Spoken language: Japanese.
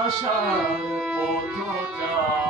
আশার পথচারী